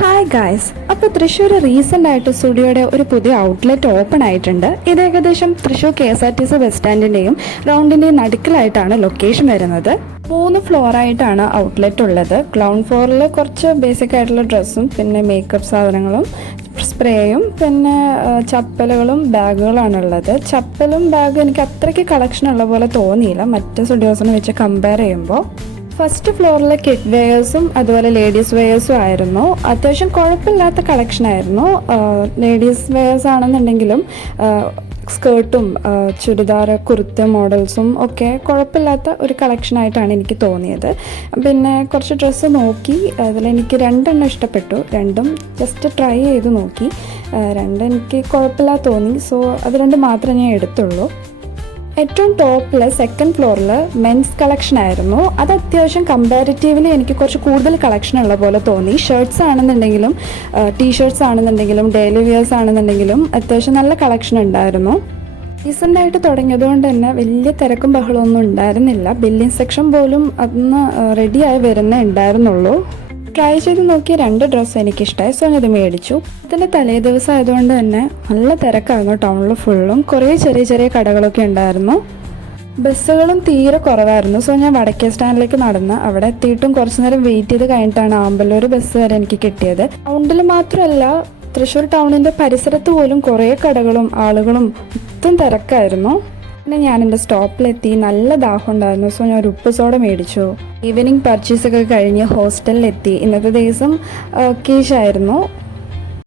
Hi guys, അപ്പോൾ Thrissur recent ആയിട്ട് സ്റ്റുഡിയോയുടെ ഒരു പുതിയ ഔട്ട്ലെറ്റ് ഓപ്പൺ ആയിട്ടുണ്ട്. ഇത് ഏകദേശം തൃശ്ശൂർ KSRTC ബസ് സ്റ്റാൻഡിൻ്റെയും റൗണ്ടിൻ്റെയും നടുക്കിലായിട്ടാണ് ലൊക്കേഷൻ വരുന്നത്. 3 ഫ്ലോറായിട്ടാണ് ഔട്ട്ലെറ്റ് ഉള്ളത്. ഗ്രൗണ്ട് ഫ്ലോറിൽ കുറച്ച് ബേസിക് ആയിട്ടുള്ള ഡ്രസ്സും പിന്നെ മേക്കപ്പ് സാധനങ്ങളും സ്പ്രേയും പിന്നെ ചപ്പലുകളും ബാഗുകളാണുള്ളത്. ചപ്പലും ബാഗും എനിക്ക് അത്രയ്ക്ക് കളക്ഷൻ ഉള്ള പോലെ തോന്നിയില്ല മറ്റ് സ്റ്റുഡിയോസിനെ വെച്ച് കമ്പയർ ചെയ്യുമ്പോൾ. ഫസ്റ്റ് ഫ്ലോറിൽ കിഡ് വെയേഴ്സും അതുപോലെ ലേഡീസ് വെയേഴ്സും ആയിരുന്നു. അത്യാവശ്യം കുഴപ്പമില്ലാത്ത കളക്ഷനായിരുന്നു. ലേഡീസ് വെയേഴ്സ് ആണെന്നുണ്ടെങ്കിലും സ്കേർട്ടും ചുരിദാർ കുർത്ത മോഡൽസും ഒക്കെ കുഴപ്പമില്ലാത്ത ഒരു കളക്ഷനായിട്ടാണ് എനിക്ക് തോന്നിയത്. പിന്നെ കുറച്ച് ഡ്രസ്സ് നോക്കി, അതിലെനിക്ക് 2 ഇഷ്ടപ്പെട്ടു. 2 ജസ്റ്റ് ട്രൈ ചെയ്ത് നോക്കി. 2 എനിക്ക് കുഴപ്പമില്ലാതെ തോന്നി. സോ അത് 2 മാത്രമേ ഞാൻ എടുത്തുള്ളൂ. ഏറ്റവും ടോപ്പിൽ സെക്കൻഡ് ഫ്ലോറിൽ മെൻസ് കളക്ഷൻ ആയിരുന്നു. അത് അത്യാവശ്യം കമ്പാരിറ്റീവ്ലി എനിക്ക് കുറച്ച് കൂടുതൽ കളക്ഷൻ ഉള്ള പോലെ തോന്നി. ഷർട്ട്സ് ആണെന്നുണ്ടെങ്കിലും ടീഷർട്ട്സ് ആണെന്നുണ്ടെങ്കിലും ഡെയിലി വിയേഴ്സ് ആണെന്നുണ്ടെങ്കിലും അത്യാവശ്യം നല്ല കളക്ഷൻ ഉണ്ടായിരുന്നു. റീസെൻ്റായിട്ട് തുടങ്ങിയതുകൊണ്ട് തന്നെ വലിയ തിരക്കും ബഹളമൊന്നും ഉണ്ടായിരുന്നില്ല. ബില്ലിംഗ് സെക്ഷൻ പോലും അന്ന് റെഡിയായി വരുന്നേ ഉണ്ടായിരുന്നുള്ളൂ. ട്രൈ ചെയ്ത് നോക്കിയ 2 ഡ്രസ്സ് എനിക്കിഷ്ടമായി. സോ ഞാനത് മേടിച്ചു. ഇതിൻ്റെ തലേ ദിവസം ആയതുകൊണ്ട് തന്നെ നല്ല തിരക്കായിരുന്നു ടൗണിൽ ഫുള്ളും. കുറേ ചെറിയ ചെറിയ കടകളൊക്കെ ഉണ്ടായിരുന്നു. ബസ്സുകളും തീരെ കുറവായിരുന്നു. സോ ഞാൻ വടക്കേ സ്റ്റാൻഡിലേക്ക് നടന്ന് അവിടെ എത്തിയിട്ടും കുറച്ച് നേരം വെയിറ്റ് ചെയ്ത് കഴിഞ്ഞിട്ടാണ് ആമ്പല്ലൂർ ബസ് വരെ എനിക്ക് കിട്ടിയത്. ടൗണിൽ മാത്രമല്ല, തൃശ്ശൂർ ടൗണിൻ്റെ പരിസരത്ത് പോലും കുറേ കടകളും ആളുകളും മൊത്തം തിരക്കായിരുന്നു. പിന്നെ ഞാൻ എൻ്റെ സ്റ്റോപ്പിലെത്തി. നല്ല ദാഹം ഉണ്ടായിരുന്നു. സോ ഞാൻ ഒരു ഉപ്പ് സോഡ മേടിച്ചു. ഈവനിങ് പർച്ചേസൊക്കെ കഴിഞ്ഞ് ഹോസ്റ്റലിലെത്തി. ഇന്നത്തെ ദിവസം ഒക്കേഷായിരുന്നു.